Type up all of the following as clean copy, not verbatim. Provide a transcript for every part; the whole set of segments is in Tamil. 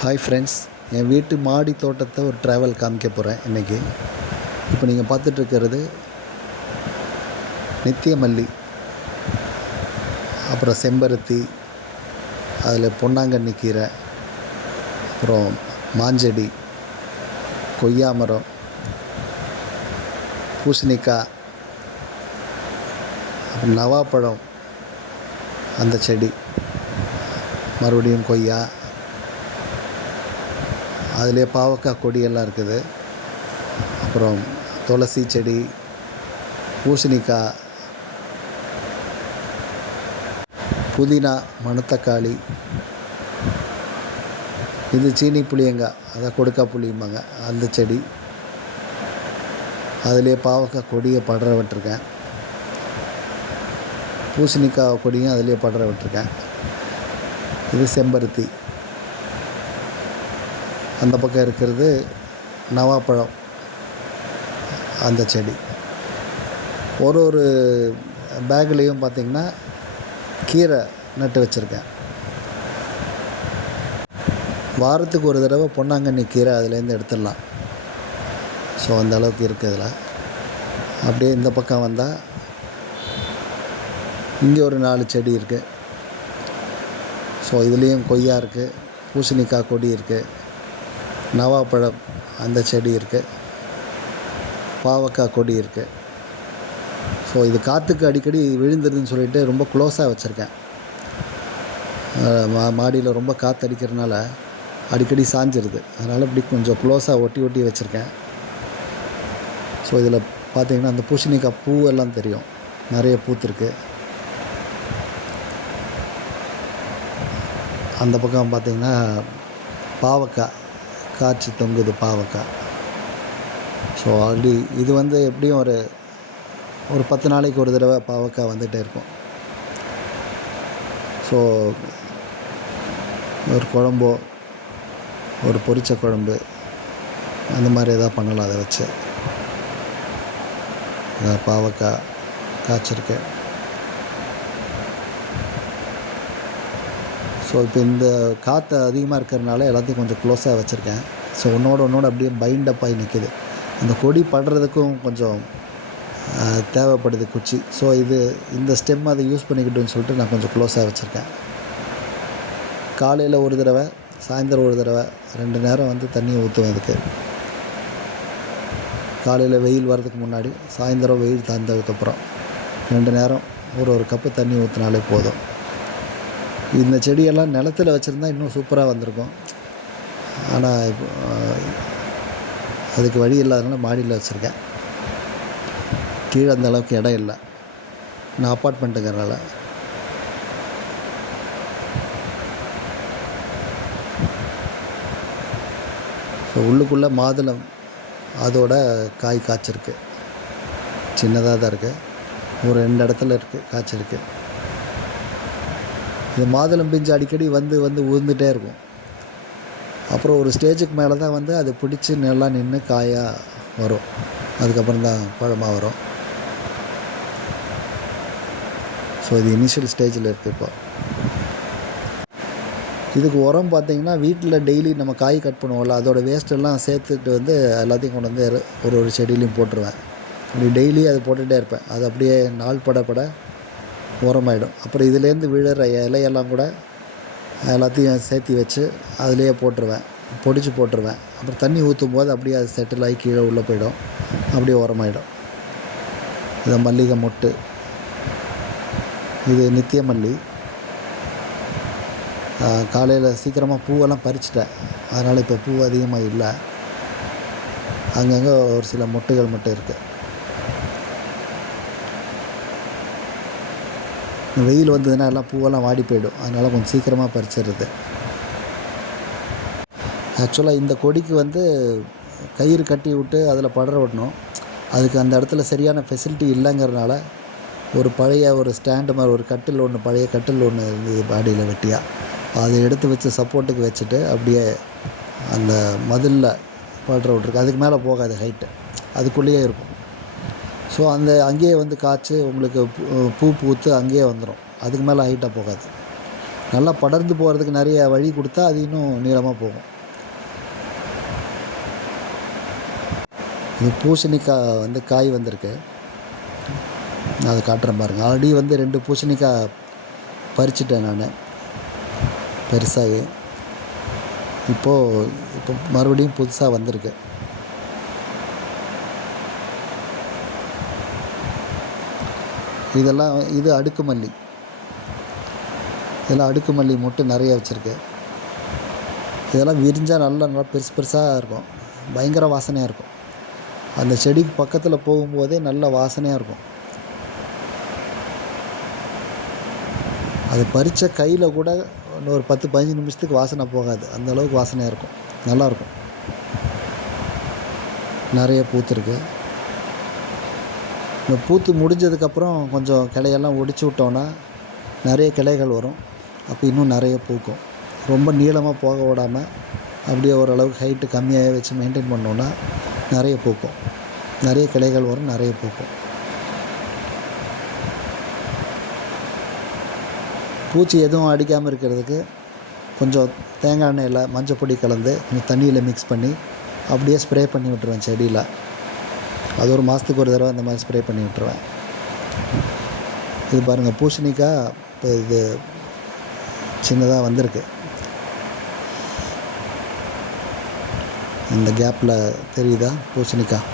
ஹாய் ஃப்ரெண்ட்ஸ், என் வீட்டு மாடி தோட்டத்தை ஒரு ட்ராவல் காமிக்க போகிறேன் இன்றைக்கி. இப்போ நீங்கள் பார்த்துட்ருக்கிறது நித்தியமல்லி, அப்புறம் செம்பருத்தி, அதில் பொன்னாங்கண்ணி கீரை, அப்புறம் மாஞ்செடி, கொய்யா மரம், பூசணிக்காய், அப்புறம் நவாப்பழம், அந்த செடி, மறுபடியும் கொய்யா, அதிலே பாவக்காய் கொடியெல்லாம் இருக்குது. அப்புறம் துளசி செடி, பூசணிக்காய், புதினா, மணத்தக்காளி, இது சீனி புளியங்காய், அதை கொடுக்கா புளியும்பாங்க, அந்த செடி. அதிலே பாவக்காய் கொடியை படர விட்டுருக்கேன். பூசணிக்காய் கொடியும் அதிலே படர விட்டுருக்கேன். இது செம்பருத்தி. அந்த பக்கம் இருக்கிறது நவாப்பழம், அந்த செடி. ஒரு பேக்லேயும் பார்த்திங்கன்னா கீரை நட்டு வச்சுருக்கேன். வாரத்துக்கு ஒரு தடவை பொன்னாங்கண்ணி கீரை அதுலேருந்து எடுத்துடலாம். ஸோ அந்த அளவுக்கு இருக்குது இதில். அப்படியே இந்த பக்கம் வந்தால் இங்கே ஒரு 4 செடி இருக்குது. ஸோ இதுலேயும் கொய்யா இருக்குது, பூசணிக்காய் கொடி இருக்குது, நவாப்பழம் அந்த செடி இருக்குது, பாவக்காய் கொடி இருக்குது. ஸோ இது காற்றுக்கு அடிக்கடி விழுந்துருதுன்னு சொல்லிட்டு ரொம்ப க்ளோஸாக வச்சுருக்கேன். மாடியில் ரொம்ப காற்று அடிக்கிறதுனால அடிக்கடி சாஞ்சிருது. அதனால் இப்படி கொஞ்சம் க்ளோஸாக ஒட்டி வச்சுருக்கேன். ஸோ இதில் பார்த்திங்கன்னா அந்த பூசணிக்காய் பூவெல்லாம் தெரியும், நிறைய பூத்துருக்கு. அந்த பக்கம் பார்த்திங்கன்னா பாவக்காய் காய்ச்சி தொங்குது, பாவக்காய். ஸோ ஆல்ரெடி இது எப்படியும் ஒரு 10 நாளைக்கு ஒரு தடவை பாவக்காய் வந்துகிட்டே இருக்கும். ஸோ ஒரு குழம்போ, ஒரு பொரிச்ச குழம்பு, அந்த மாதிரி எதாவது பண்ணலாம் அதை வச்சு. பாவக்காய் காய்ச்சிருக்கு. ஸோ இப்போ இந்த காற்று அதிகமாக இருக்கிறதுனால எல்லாத்தையும் கொஞ்சம் க்ளோஸாக வச்சுருக்கேன். ஸோ ஒன்றோடு அப்படியே பைண்டப் ஆகி நிற்கிது. அந்த கொடி படுறதுக்கும் கொஞ்சம் தேவைப்படுது குச்சி. ஸோ இந்த ஸ்டெம் அதை யூஸ் பண்ணிக்கிட்டுன்னு சொல்லிட்டு நான் கொஞ்சம் க்ளோஸாக வச்சுருக்கேன். காலையில் ஒரு தடவை, சாயந்தரம் ஒரு தடவை, 2 நேரம் தண்ணியை ஊற்றுவேன் இதுக்கு. காலையில் வெயில் வர்றதுக்கு முன்னாடி, சாயந்தரம் வெயில் தாழ்ந்ததுக்கப்புறம் 2 நேரம் ஒரு கப்பு தண்ணி ஊற்றினாலே போதும். இந்த செடியெல்லாம் நிலத்தில் வச்சுருந்தா இன்னும் சூப்பராக வந்திருக்கும். ஆனால் இப்போ அதுக்கு வழி இல்லாதனால மாடியில் வச்சுருக்கேன். கீழே அந்த அளவுக்கு இடம் இல்லை, நான் அப்பார்ட்மெண்ட்டுங்கிறனால. ஸோ உள்ளுக்குள்ளே மாதுளம் அதோட காய் காய்ச்சிருக்கு. சின்னதாக தான் இருக்குது, ஒரு 2 இடத்துல இருக்குது காய்ச்சிருக்கு. இது மாதுளம் பிஞ்சு அடிக்கடி வந்து உழுந்துகிட்டே இருக்கும். அப்புறம் ஒரு ஸ்டேஜுக்கு மேலே தான் அது பிடிச்சி நல்லா நின்று காயாக வரும். அதுக்கப்புறம் தான் பழமாக வரும். ஸோ இது இனிஷியல் ஸ்டேஜில் இருக்குது. இப்போ இதுக்கு உரம் பார்த்திங்கன்னா வீட்டில் டெய்லி நம்ம காய் கட் பண்ணுவோம்ல, அதோட வேஸ்ட்டெல்லாம் சேர்த்துட்டு எல்லாத்தையும் கொண்டு ஒரு செடியிலையும் போட்டுருவேன். அப்படி டெய்லி அதை போட்டுகிட்டே இருப்பேன். அது அப்படியே நாள் பட உரமாயிடும். அப்புறம் இதுலேருந்து விழுற இலையெல்லாம் கூட எல்லாத்தையும் சேர்த்தி வச்சு அதிலேயே போட்டுருவேன், பொடிச்சு போட்டுருவேன். அப்புறம் தண்ணி ஊற்றும் போது அப்படியே அது செட்டில் ஆகி கீழே உள்ளே போயிடும், அப்படியே உரமாயிடும். இது மல்லிகை மொட்டு, இது நித்தியமல்லி. காலையில் சீக்கிரமாக பூவெல்லாம் பறிச்சிட்டேன், அதனால் இப்போ பூ அதிகமாக இல்லை. அங்கங்கே ஒரு சில மொட்டுகள் மட்டும் இருக்குது. வெயில் வந்ததுன்னா எல்லாம் பூவெல்லாம் வாடி போயிடும், அதனால் கொஞ்சம் சீக்கிரமாக பறிச்சிடுறது. ஆக்சுவலாக இந்த கொடிக்கு கயிறு கட்டி விட்டு அதில் படர விடணும். அதுக்கு அந்த இடத்துல சரியான ஃபெசிலிட்டி இல்லைங்கிறதுனால ஒரு பழைய ஸ்டாண்டு மாதிரி ஒரு பழைய கட்டில் ஒன்று இருந்தது பாடியில் வெட்டியாக, அதை எடுத்து வச்சு சப்போர்ட்டுக்கு வச்சுட்டு அப்படியே அந்த மதிலில் படர விட்ருக்கு. அதுக்கு மேலே போகாது, ஹைட்டு அதுக்குள்ளேயே இருக்கும். ஸோ அங்கேயே காய்ச்சி உங்களுக்கு பூ பூத்து அங்கேயே வந்துடும். அதுக்கு மேலே ஹைட்டாக போகாது. நல்லா படர்ந்து போகிறதுக்கு நிறைய வழி கொடுத்தா அது இன்னும் நீளமாக போகும். இது பூசணிக்காய் வந்து காய் வந்திருக்கு. நான் அதை காட்டுறேன் பாருங்கள். ஆல்ரெடி வந்து 2 பூசணிக்காய் பறிச்சிட்டேன் நான் பெருசாகி. இப்போ மறுபடியும் புதுசாக வந்திருக்கு. இது அடுக்குமல்லி. இதெல்லாம் அடுக்குமல்லி மொட்டு நிறைய வச்சுருக்கு. இதெல்லாம் விரிஞ்சால் நல்லா பெருசு பெருசாக இருக்கும். பயங்கர வாசனையாக இருக்கும். அந்த செடிக்கு பக்கத்தில் போகும்போதே நல்ல வாசனையாக இருக்கும். அது பறித்த கையில் கூட இன்னொரு 10-15 நிமிஷத்துக்கு வாசனை போகாது. அந்தளவுக்கு வாசனையாக இருக்கும். நல்லாயிருக்கும். நிறைய பூத்துருக்கு. இந்த பூத்து முடிஞ்சதுக்கப்புறம் கொஞ்சம் கிளையெல்லாம் ஒடிச்சு விட்டோன்னா நிறைய கிளைகள் வரும். அப்போ இன்னும் நிறைய பூக்கும். ரொம்ப நீளமாக போக விடாமல் அப்படியே ஓரளவுக்கு ஹைட்டு கம்மியாக வச்சு மெயின்டைன் பண்ணோன்னா நிறைய பூக்கும். நிறைய கிளைகள் வரும், நிறைய பூக்கும். பூச்சி எதுவும் அடிக்காமல் இருக்கிறதுக்கு கொஞ்சம் தேங்காய் எண்ணெயில் மஞ்சள் பொடி கலந்து கொஞ்சம் தண்ணியில் மிக்ஸ் பண்ணி அப்படியே ஸ்ப்ரே பண்ணி விட்டுருவேன் செடியில். அது ஒரு மாதத்துக்கு ஒரு தடவை அந்த மாதிரி ஸ்ப்ரே பண்ணி விட்டுருவேன். இது பாருங்கள், பூசணிக்காய் இப்போ இது சின்னதாக வந்திருக்கு. இந்த கேப்பில் தெரியுதா பூசணிக்காய்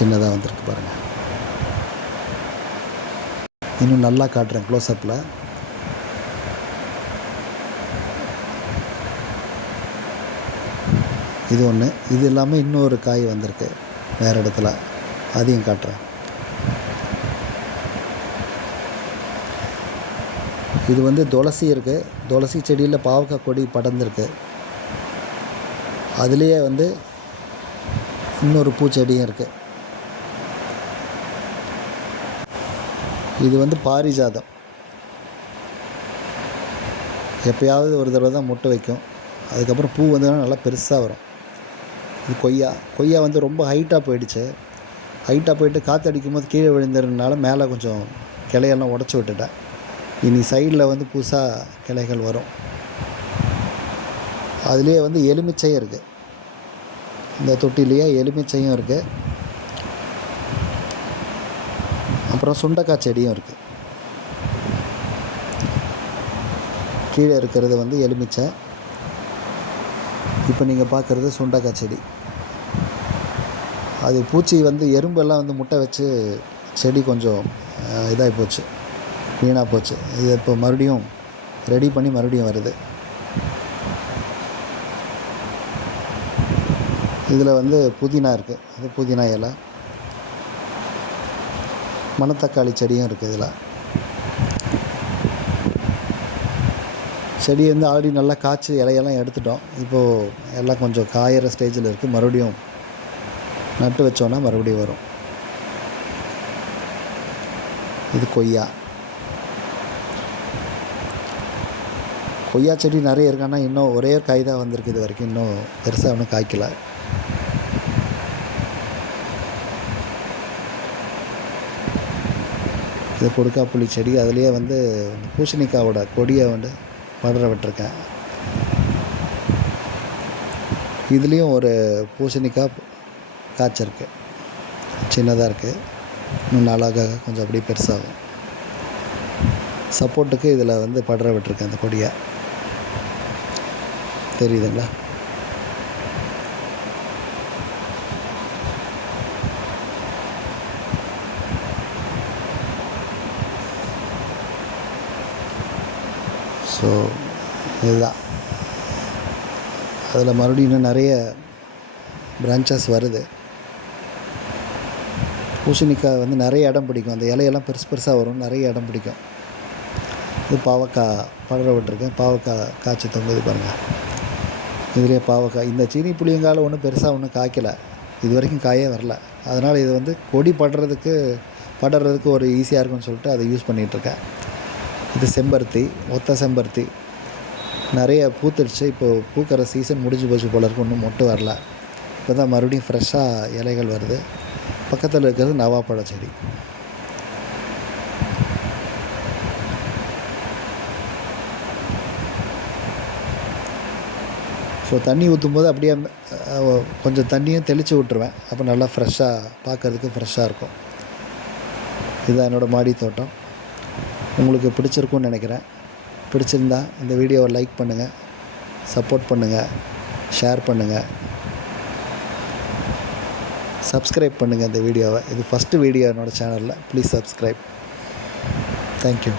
சின்னதாக வந்திருக்கு பாருங்கள். இன்னும் நல்லா காட்டுறேன் க்ளோஸ்அப்பில். இது ஒன்று. இது இல்லாமல் இன்னொரு காய் வந்திருக்கு வேறு இடத்துல, அதையும் காட்டுறேன். இது வந்து துளசி இருக்குது. துளசி செடியில் பாவக்காய் கொடி படர்ந்துருக்கு. அதுலேயே வந்து இன்னொரு பூச்செடியும் இருக்குது. இது வந்து பாரிஜாதம். எப்போயாவது ஒரு தடவை தான் மொட்டு வைக்கும். அதுக்கப்புறம் பூ வந்ததுன்னா நல்லா பெருசாக வரும். இது கொய்யா வந்து ரொம்ப ஹைட்டாக போயிடுச்சு. ஹைட்டாக போயிட்டு காற்று அடிக்கும்போது கீழே விழுந்ததுனால மேலே கொஞ்சம் கிளையெல்லாம் உடச்சி விட்டுட்டேன். இனி சைடில் வந்து புதுசாக கிளைகள் வரும். அதுலேயே வந்து எலுமிச்சையும் இருக்குது. இந்த தொட்டிலேயே எலுமிச்சையும் இருக்குது. அப்புறம் சுண்டைக்காய் செடியும் இருக்குது. கீழே இருக்கிறது வந்து எலுமிச்சை. இப்போ நீங்கள் பார்க்குறது சுண்டைக்காய் செடி. அது பூச்சி வந்து எறும்பெல்லாம் வந்து முட்டை வச்சு செடி கொஞ்சம் இதாகி போச்சு, வீணாக போச்சு. இது இப்போ மறுபடியும் ரெடி பண்ணி மறுபடியும் வருது. இதில் வந்து புதினா இருக்குது. அது புதினா இலை. மணத்தக்காளி செடியும் இருக்குது. இதில் செடி வந்து ஆல்ரெடி நல்லா காய்ச்சி இலையெல்லாம் எடுத்துட்டோம். இப்போது எல்லாம் கொஞ்சம் காயிற ஸ்டேஜில் இருக்குது. மறுபடியும் நட்டு வச்சோன்னா மறுபடியும் வரும். இது கொய்யா செடி நிறைய இருக்கான்னா இன்னும் ஒரே காய் தான் வந்திருக்கு இது வரைக்கும். இன்னும் பெருசாக ஒன்றும் காய்க்கலை. இது கொடுக்காப்புளி செடி. அதுலேயே வந்து பூசணிக்காவோட கொடியை வந்து படர விட்டுருக்கேன். இதுலேயும் ஒரு பூசணிக்காய் காய்ச்சிருக்கு. சின்னதாக இருக்குது. இன்னும் நாளாக கொஞ்சம் அப்படியே பெருசாகும். சப்போர்ட்டுக்கு இதில் வந்து படர விட்டுருக்கேன் அந்த கொடியை. தெரியுதுங்களா? ஸோ இதுதான். அதில் மறுபடியும் இன்னும் நிறைய பிரான்ச்சஸ் வருது. பூசணிக்காய் வந்து நிறைய இடம் பிடிக்கும். அந்த இலையெல்லாம் பெருசு பெருசாக வரும், நிறைய இடம் பிடிக்கும். இது பாவக்காய் படர விட்டுருக்கேன். பாவக்காய் காய்ச்சி தொங்குது பாருங்கள். இதுலேயே பாவக்காய். இந்த சீனி புளியங்காயில் ஒன்றும் பெருசாக ஒன்றும் காய்க்கலை. இது வரைக்கும் காயே வரல. அதனால் இது வந்து கொடி படறதுக்கு ஒரு ஈஸியாக இருக்குன்னு சொல்லிட்டு அதை யூஸ் பண்ணிகிட்ருக்கேன். இது செம்பருத்தி, ஒத்த செம்பருத்தி. நிறைய பூத்துடுச்சு. இப்போது பூக்கிற சீசன் முடிஞ்சு போச்சு போல இருக்கு. ஒன்றும் மொட்டு வரல. இப்போ தான் மறுபடியும் ஃப்ரெஷ்ஷாக இலைகள் வருது. பக்கத்தில் இருக்கிறது நவாப்பழ செடி. ஸோ தண்ணி ஊற்றும்போது அப்படியே கொஞ்சம் தண்ணியும் தெளித்து விட்ருவேன். அப்போ நல்லா ஃப்ரெஷ்ஷாக பார்க்குறதுக்கு ஃப்ரெஷ்ஷாக இருக்கும். இதுதான் என்னோடய மாடி தோட்டம். உங்களுக்கு பிடிச்சிருக்கும்னு நினைக்கிறேன். பிடிச்சிருந்தா இந்த வீடியோவை லைக் பண்ணுங்கள், சப்போர்ட் பண்ணுங்கள், ஷேர் பண்ணுங்கள், சப்ஸ்கிரைப் பண்ணுங்கள் இந்த வீடியோவை. இது ஃபஸ்ட்டு வீடியோ என்னோடய சேனலில். Please subscribe. தேங்க்யூ.